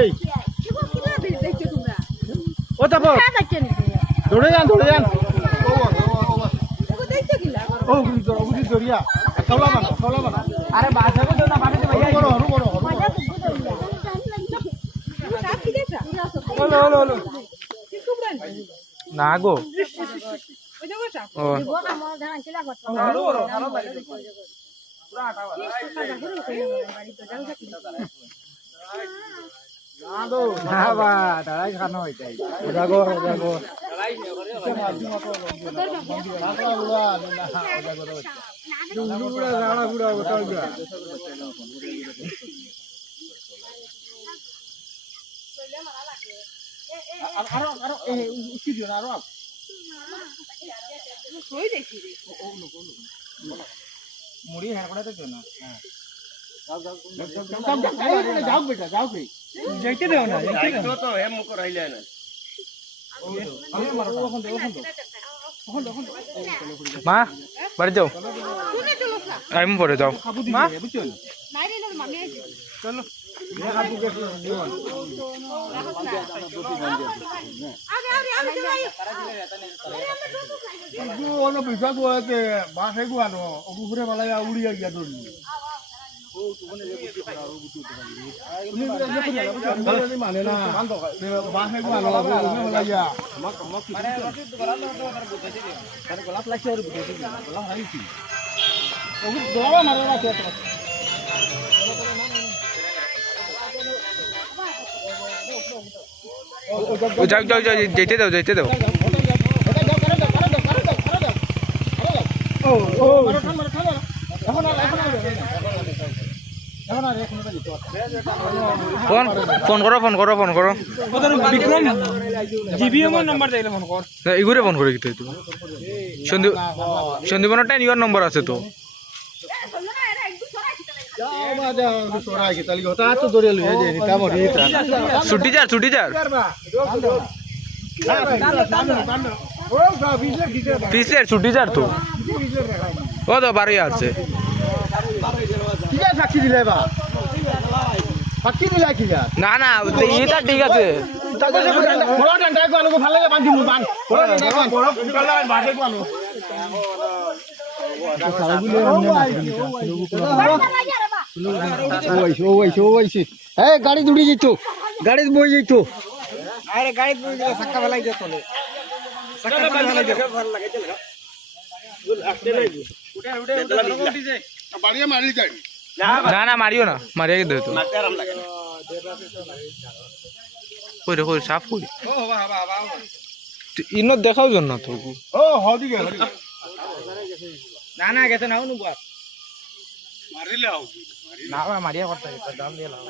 এই ও তারপর দৌড়ে যান ও গুলি দরিয়া কাওলা বানা আরে বাসা কো না বানাতে ভাইয়া হরু হলো না গো ও না বা দাঁড়াই খানো হইতাই ওদাগো মুড়ি হ্যাঁ করে দেখো না যাও বেটা যাও কে যাইতে দেও না যাইতো তো হে মুখ রাইলে না মা বাড়ি যাও আমি পরে যাও মা চলো মানে না গোলাপ লাগছে আর গোলাপ হারিয়েছি যাও যেতে দাও ফোন করো বিক্রম জিবিএম নাম্বার চাইলে ফোন কর ইগুরে ফোন করে দিতে তুমি সন্দীপনের টাইম ইওর নম্বর আছে তো ছুটি যার পিছলের ছুটি যার তো ও তো 12 আছে না এটা ঠিক আছে গাড়ি দৌড়ে যেত গাড়ি বই যেত আরে গাড়ি বই গেলে চাক্কা ফেলাই যেত না মারিও না মারিয়া দে তো কই সাফ কই ইনো দেখাও জন্য তো ও হদিকে না গেছে নাও নুবা মারিলে আও না মারিয়া করতে দাম দিয়ে লাও